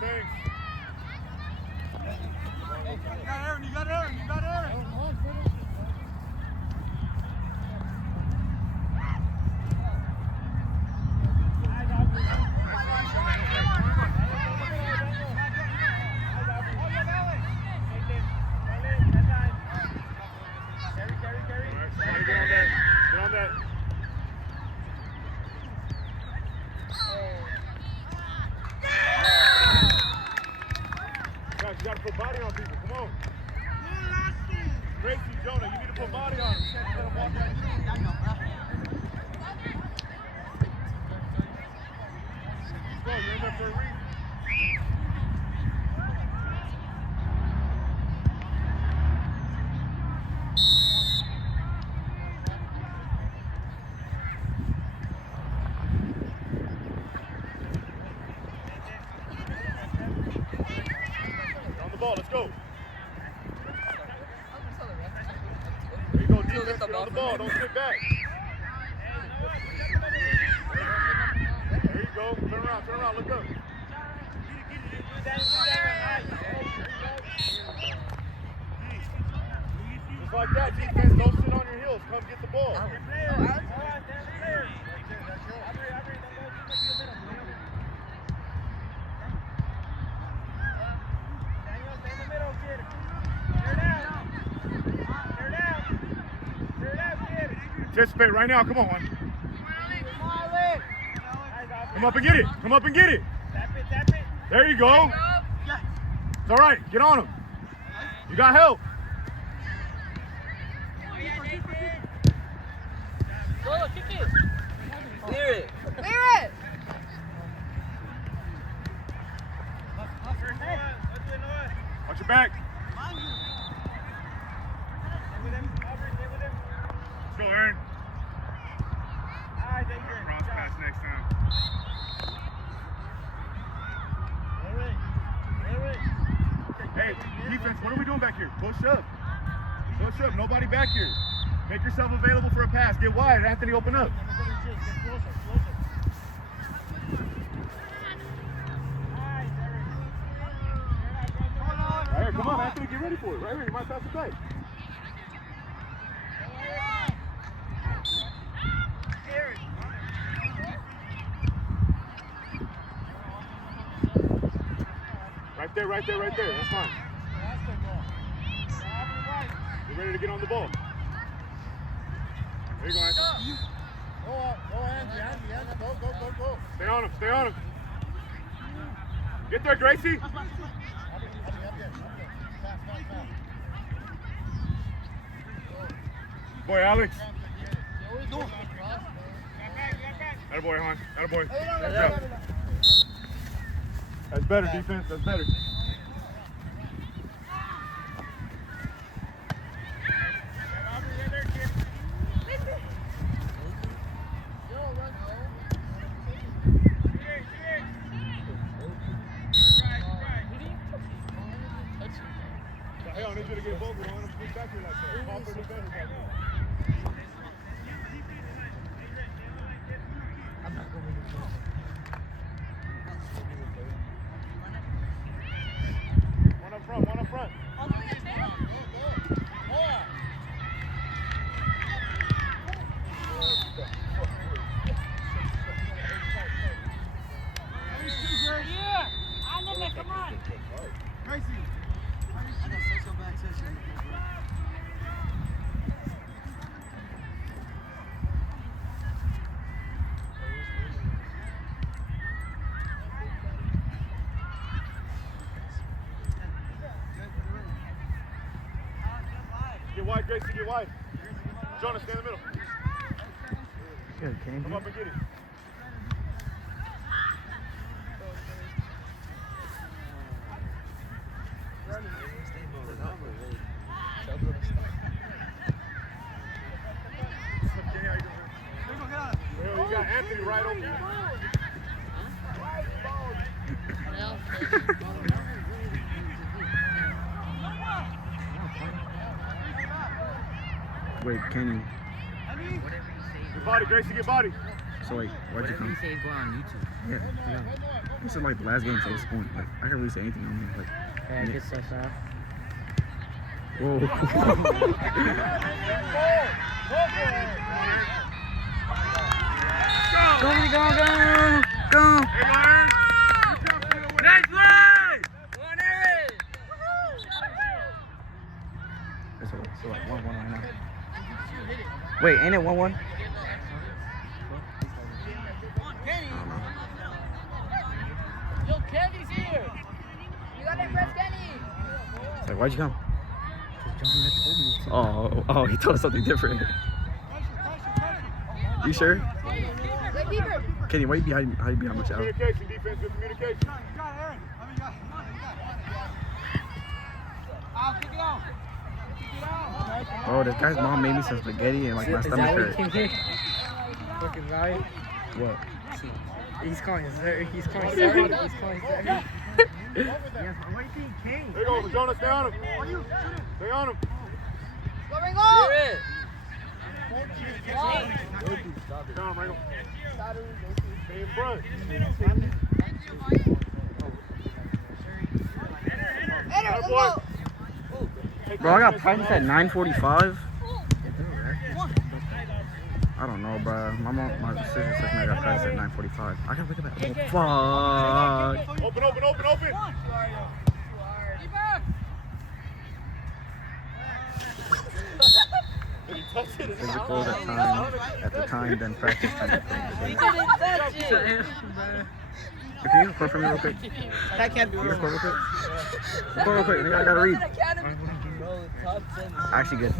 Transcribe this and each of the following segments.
thanks. You got Aaron, you got Aaron, you got Aaron. You gotta put body on people, come on. Gracie, Jonah, you need to put body on them. You can't let them walk right through. Let's go, you're in there for a reason. Ball, let's go. There you go, defense, get on the ball, don't sit back. There you go, turn around, look up. Just like that, defense, don't sit on your heels, come get the ball. Anticipate right now, come on. Come up and get it. Come up and get it. There you go. It's all right. Get on him. You got help. Go, kick it. Clear it. Clear it. Watch your back. Let's go, Aaron. Cross pass next time. Hey, defense, what are we doing back here? Push up. Push up. Nobody back here. Make yourself available for a pass. Get wide. Anthony, open up. Right here, come on, Anthony, get ready for it. Right here, you might pass the play. Right there. That's fine. You're ready to get on the ball. There you go, Anthony. Go, Andy. Go. Stay on him. Get there, Gracie. Boy, Alex. Attaboy, hon. Attaboy. Good job. That's better, defense. That's better. Hey, I need you to get vocal. I want to speak back here like that. Call for defenders like that. I'm not going to do this. One up front. Come on. Gracie. Get wide, Gracie, get wide. Jonah, stay in the middle. Good, come up and get it. You got Anthony right over you. Wait, Kenny. Get body, Gracie, get body. So wait, where'd you come? Whatever you say, go on YouTube. Yeah. This is like the last game, so what's the point? Like, I can't really say anything on here. Like, Yeah, good stuff, Sal. whoa. Go. Nice play! One Aaron! So like 1-1 right now. Wait, ain't it 1-1? Yo, Kenny's here! You got that press, Kenny! It's like, why'd you come? Oh, he told us something different. You sure? Kenny, why you be hiding behind much out? Communication, defense, good communication. You got it, Aaron. I mean, you got it. I'll kick it out. Kick it out. Oh, this guy's mom made me some spaghetti and like my stomach hurt. Fucking right. What? He's calling sorry. He's calling sorry. Why do you think Kane? There you go, Jonah, stay on him. Stay on him. Here it. Stay on him, Randall. Stay in front. That boy. Bro, I got practice at 9:45. I don't know, bro. My sister said I got practice at 9:45. I gotta wake up at fuck. Open. Physical at the time, then practice time. He didn't touch it! Can you record for me real quick? That can't be Can you real. record real quick? Record real quick. Nigga, I gotta read. Actually good.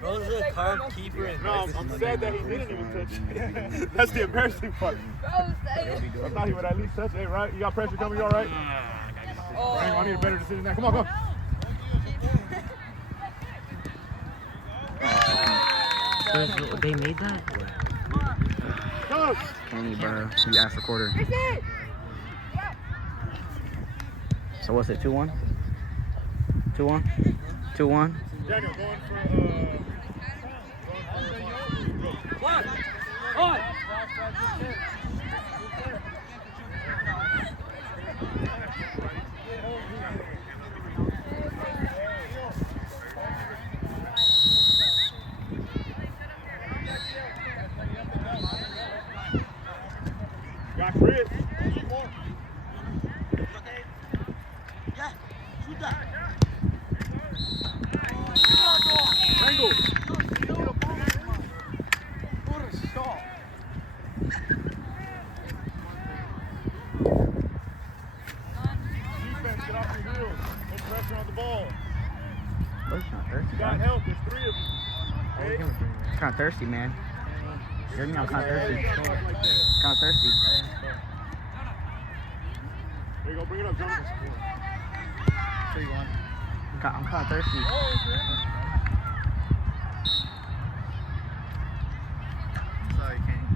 Bro's a calm keeper. No, I'm sad that he didn't even touch it. That's the embarrassing part. I thought he would at least touch it, right? You got pressure coming, you all right? I need a better decision now. Come on. They made that? Go! Kenny, bro. You asked recorder. So what's it? 2-1? 2-1? 2-1? Daniel, going for On! got Chris. Angle. Defense, get off your heels. Put pressure on the ball. Bro, he's kinda thirsty, You got guys. help. There's 3 of you. Okay? He's kinda thirsty, man. You hear me? I'm kinda thirsty. Kinda thirsty. There you go. Bring it up, Jonathan. 3-1. I'm kinda thirsty. Sorry, Kenny.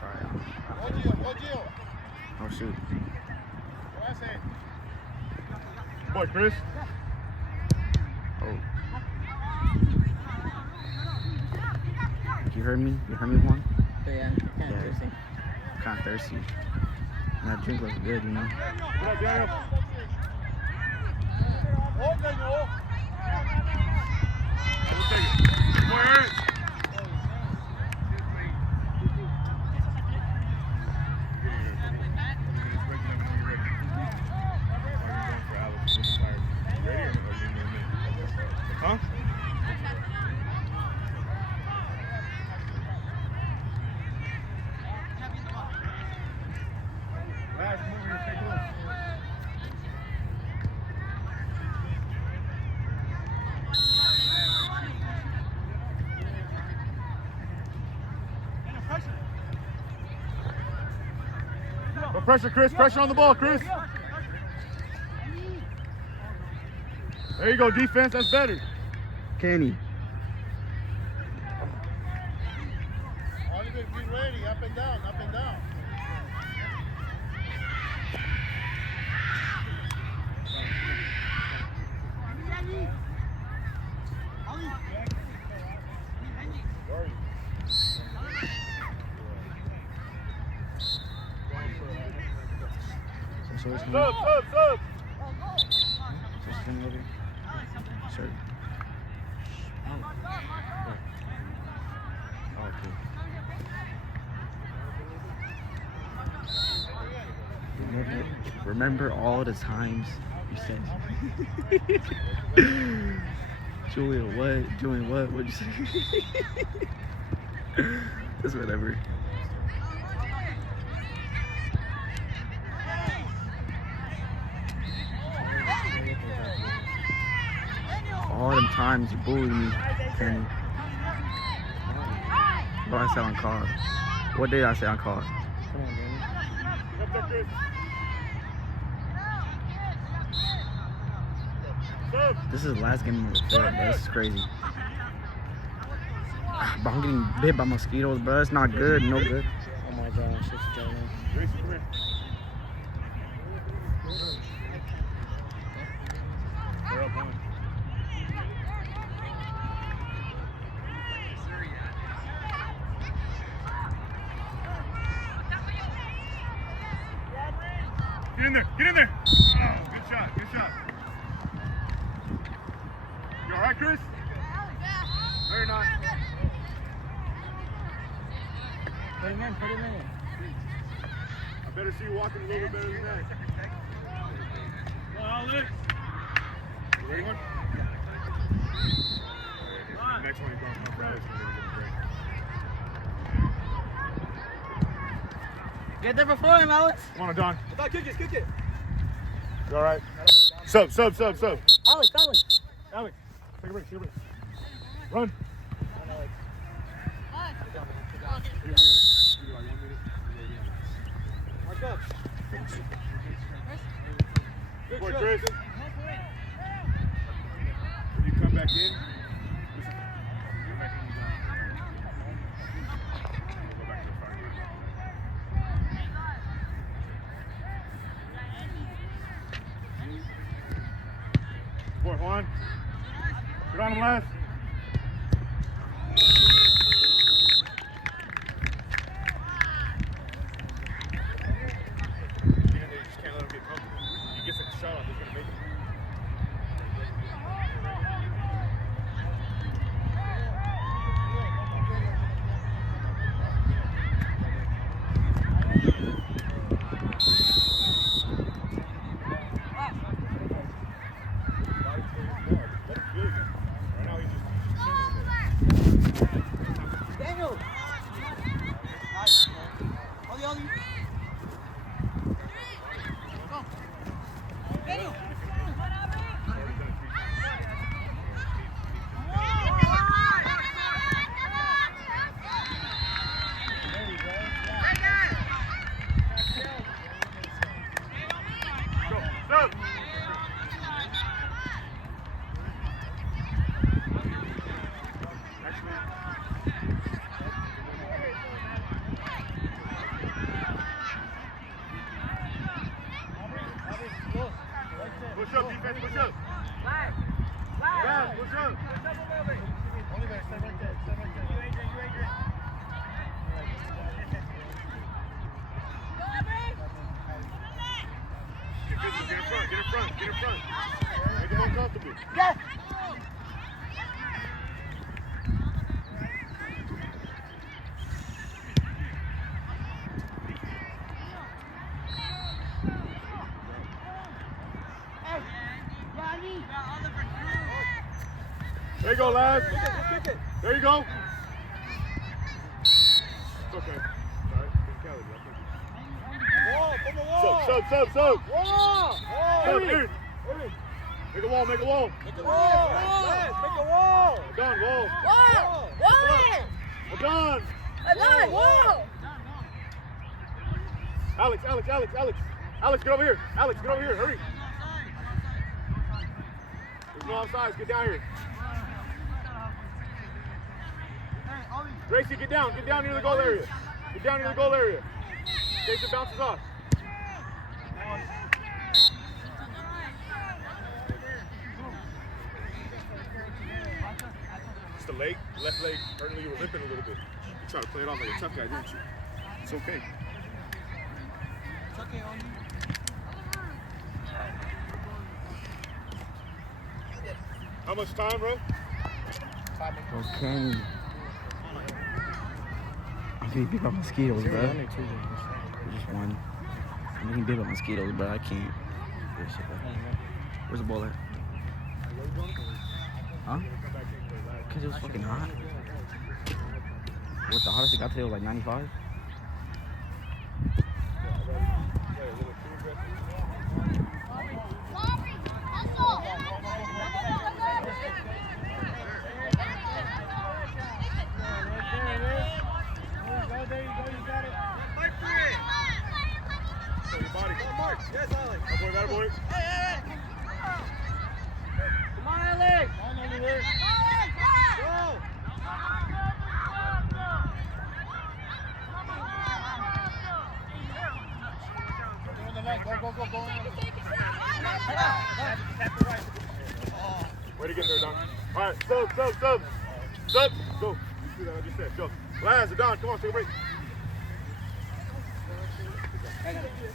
Sorry. Oh, shoot. Boy, Chris. Oh. You heard me? You heard me, Juan? Yeah, kind of thirsty. I'm kinda thirsty. And that drink looks good, you know? Get up, Daniel. We'll take it. Boy, Aaron. Huh? No pressure, Chris. Pressure on the ball, Chris. There you go, defense. That's better. Kenny. Oliver, be ready. Up and down, up and down. So it's Sub, coming. sub. So it's coming over here. Sure. Oh, okay. Remember all the times you said, Julia, what? Julian, what? What'd you say? It's whatever. All them times you bullied me, Kenny. What I said on call? What did I say on call? Come on, Danny. Up there, Chris. Sub. This is the last game of the field, bro. This is crazy. But I'm getting bit by mosquitoes, bro. It's not good. No good. Oh my gosh, it's Jonah. Gracie, come here. They're up one. Get in there. Get in there. Oh, good shot. Good shot. You all right, Chris? Very nice. Put him in, put him in. I better see you walking a little bit better than that. Come on, Alex. You ready, one? Next one, you're going to come fast. Get there before him, Alex. Come on, Don. Kick it. You all right? Sub. Alex. Alex, take a break. Run. Give me like 1 minute. Mark up. Good boy, Chris. When you come back in, listen. Get back in, go back to the fire. Boy, Juan. Get on him, last. Daniel. Ollie. Daniel. Push up, defense, push up. Guys, push up. Get in front. Make it more comfortable. Yes. There you go, lads. There you go. It's okay. Sorry. Sub. Wall. Dude. Make a wall. Make a wall. Done, wall. Whoa! Done. Whoa! Alex, get over here. Hurry. There's no offsides. Get down here. Gracie, get down near the goal area. In case it bounces off. It's the leg, left leg, hurting you were limping a little bit. You try to play it off like a tough guy, didn't you? It's okay. It's okay, Ollie. How much time, bro? Okay. I'm getting big by mosquitoes, bro. Just one. I'm getting big by mosquitoes, bro. I can't. Where's the ball at? Huh? Because it was fucking hot. What, the hottest it got today was like 95? Way to get there, Don. All right, sub. Go. You see that I just said. Go. Laz, Don, come on, take a break.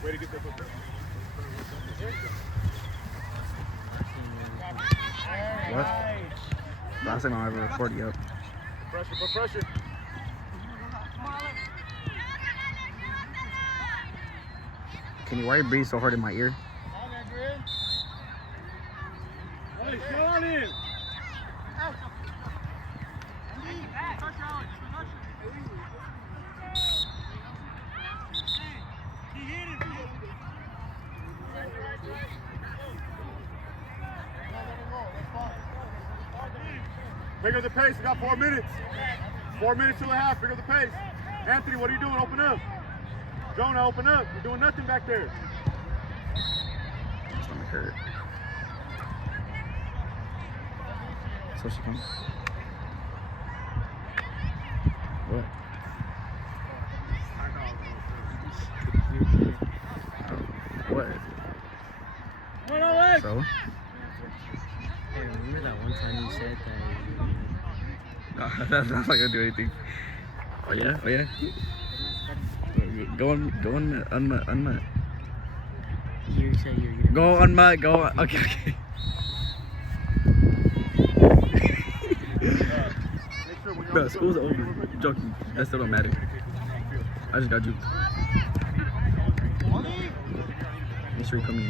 Way to get there, football. What? Last time I ever recorded, yep. Put pressure. Can you, why you breathe so hard in my ear? Hey, go on in. Pick up the pace. We got 4 minutes. 4 minutes till a half. Pick up the pace. Anthony, what are you doing? Open up. Jonah, open up. You're doing nothing back there. My stomach hurt. So she comes. What? What? So? Hey, remember that one time you said that? No, that's not gonna do anything. Oh yeah? Oh yeah? Go on, unmut. You said you were gonna. Go unmut, go on. Okay. Bro, school's over. I'm joking. That still don't matter. I just got juked. Make sure you come in.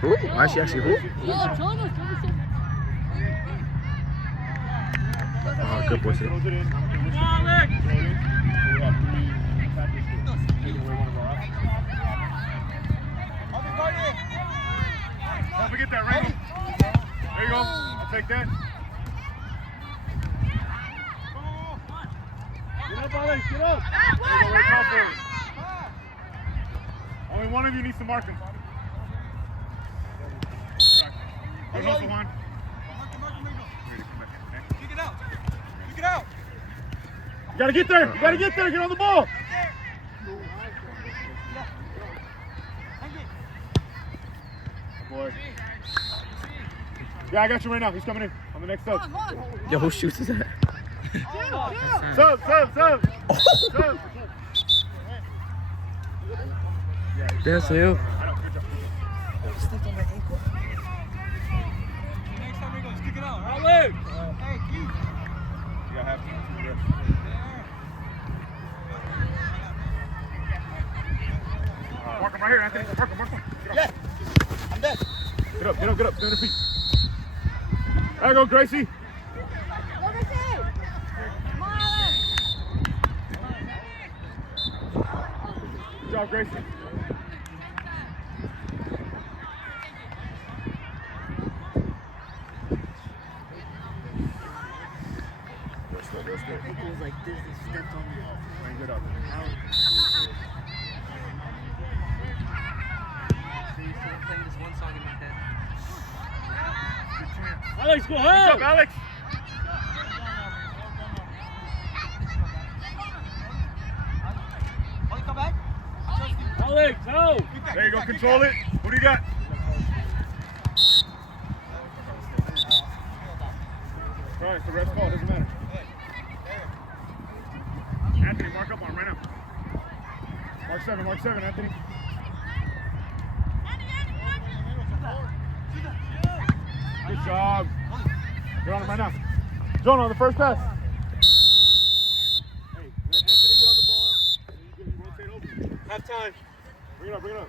Who? Why is she actually who? Oh, good boy. Don't forget that, Randall. There you go. I'll take that. Get up, Alex. Get up. There you go. Right for it. Only one of you needs to mark him. Good hustle, Juan. Kick it out. Kick it out. You gotta get there. You gotta get there. Get on the ball. Boy. Yeah, I got you right now. He's coming in on the next sub. Yo, whose shoes is that? Sub. That's him. Stepped on my ankle. Next time we go, stick it out. Hey, you. You gotta have to. Mark him right here, Anthony. Mark him. Yeah. I'm dead. Get up. Stand on your feet. There you go, Gracie. Good job, Gracie. It was like this, they stepped on me. Bring it up. So you're still playing this one song in my head. Alex, go ahead. What's up, Alex? Come back. Alex, no. There you go, control it. What do you got? All right, so rest ball, doesn't matter. Anthony, mark up on him right now. Mark 7, Anthony. Good job. Get on him right now. Jonah on the first pass. Hey, let Anthony get on the ball. And you rotate over. Half time. Bring it up, bring it up.